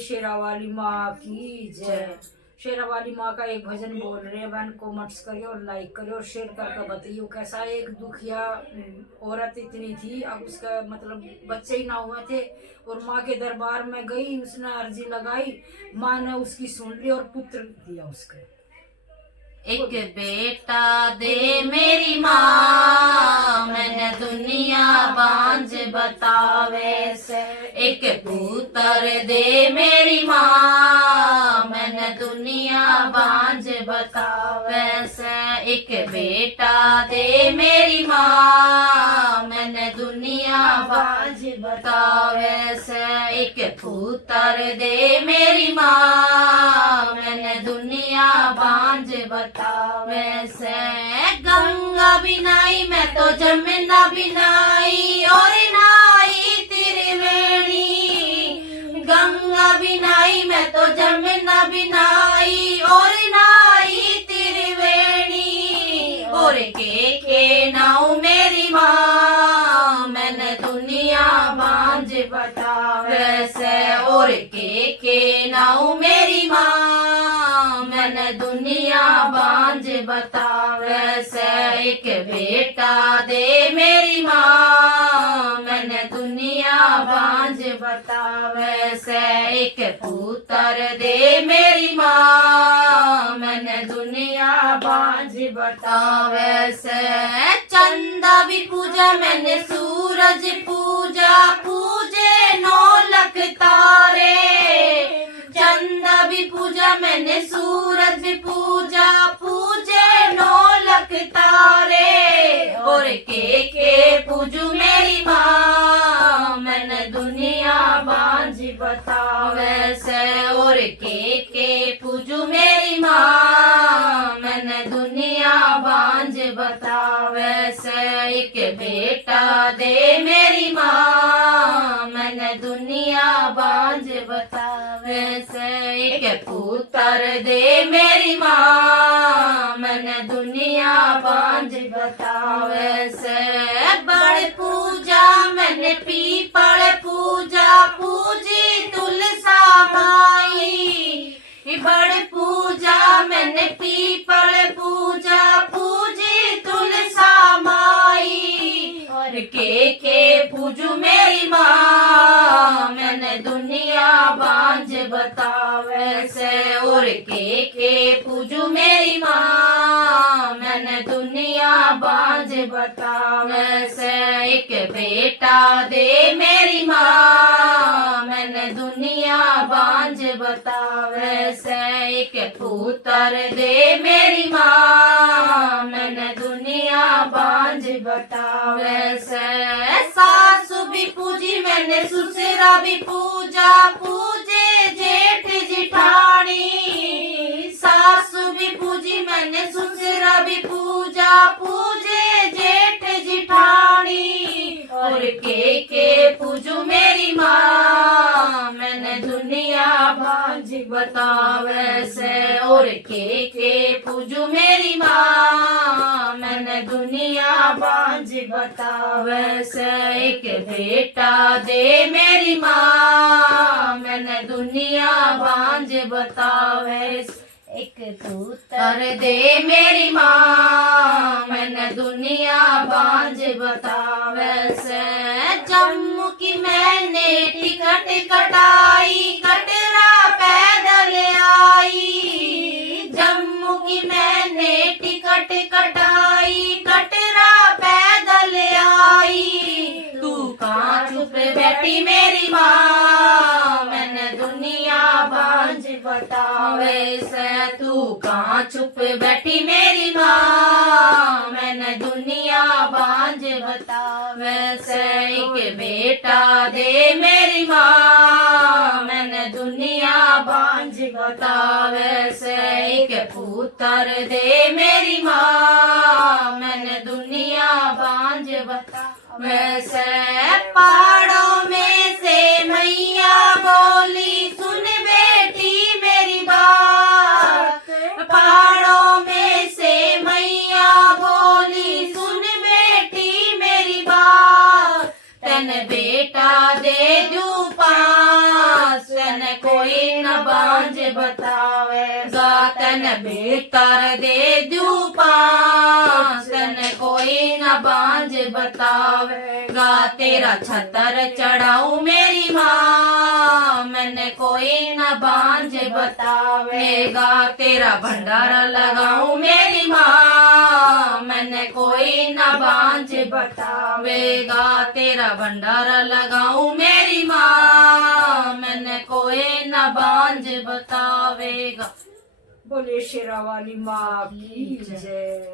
शेरावाली माँ की जय। शेरावाली माँ का एक भजन बोल रहे हैं, बहन कमेंट्स करिए और लाइक करिए और शेयर करके बताइए कैसा। एक दुखिया औरत इतनी थी, अब उसका मतलब बच्चे ही ना हुए थे और माँ के दरबार में गई, उसने अर्जी लगाई, माँ ने उसकी सुन ली और पुत्र दिया उसको। एक बेटा दे मेरी माँ, मैंने दुनिया बांझ बतावे से। एक पुत्र दे मेरी माँ, मैंने दुनिया बांझ बतावे से। एक बेटा दे मेरी माँ, मैंने दुनिया बांझ बतावे से। एक पुत्र दे मेरी माँ, मैंने दुनिया बांझ बतावे से। गंगा बिनाई मैं तो जमुना बिनाई और नाई त्रिवेणी। गंगा बिनाई मैं तो जमुना बिनाई और नाई त्रिवेणी। और के नाऊ मेरी माँ, मैंने दुनिया बांझ बतावे से। और के नाऊ मेरी माँ, मैंने दुनिया बांझ बतावे से। एक बेटा दे मेरी माँ, मैंने दुनिया बांझ बतावे से। एक पुत्र दे मेरी माँ, मैंने दुनिया बांझ बतावे से। चंदा भी पूजा मैंने, सूरज पूजा पूजे 9 लाख तारे। चंदा भी पूजा मैंने, सूरज पूजा पूजे 9 लाख तारे। और के पूजू मेरी माँ, मैंने दुनिया बांझ बतावे से। और के पूजू मेरी माँ, मैंने दुनिया बांझ बतावे से। एक बेटा दे मेरी माँ, मैंने दुनिया बांझ बतावे से। एक पुत्र दे मेरी माँ, मैंने दुनिया बांझ बतावे से। बड़ पूजा मैंने पीपल पूजा पूजी तुलसा माई। बड़ पूजा मैंने पीपल पूजा पूजी तुलसा माई। और के पूजू मेरी माँ, मैंने दुनिया बांझ बतावे से। और के पूजू मेरी माँ, मैंने दुनिया बांझ बतावे से। एक बेटा दे मेरी माँ, मैंने दुनिया बांझ बतावे से। एक पुत्र दे मेरी माँ, मैंने दुनिया बांझ बतावे से। सासु भी पूजी मैंने, ससुरा भी पूजा पूजे जेठ जिठानी। सासु भी पूजी मैंने, ससुरा भी पूजा पूजे जेठ जिठानी। और के पूजू मेरी माँ, मैंने दुनिया बांझ बतावे से। और के पूजू मेरी माँ, मैंने दुनिया बांझ बतावे से। एक बेटा दे मेरी माँ, मैंने दुनिया बांझ बतावे से। एक पुत्र दे मेरी माँ, मैंने दुनिया बांझ बतावे से। जम्मू की मैंने टिकट कटाई, कटरा पैदल आई। जम्मू की मैंने टिकट कटाई, कटरा पैदल आई। तू कहाँ चुप बैठी मेरी माँ, मैंने दुनिया बांझ बतावे से। तू कहाँ चुप बैठी मेरी माँ, मैंने दुनिया बांझ बतावे से। एक बेटा दे मेरी माँ, मैंने दुनिया बांझ बतावे से। एक पुत्र दे मेरी माँ, मैंने दुनिया बांझ बतावे से। पहाड़ों में से मैया बोली, सुन बेटी मेरी बात। पहाड़ों में से मैया बोली, सुन बेटी मेरी बात। तन बेटा दे दू पास, तन कोई न बांझ बतावे गातन बेतर दे दू पास तन कोई न बांझ बतावे गा तेरा छतर चढ़ाऊं मेरी माँ मैंने कोई न बांझ बतावे गा तेरा भंडारा लगाऊं मेरी माँ मैंने कोई न बांझ बतावेगा तेरा भंडारा लगाऊं मेरी माँ मैंने कोई न बांझ बतावेगा। बोले शेरा वाली माँ की जय।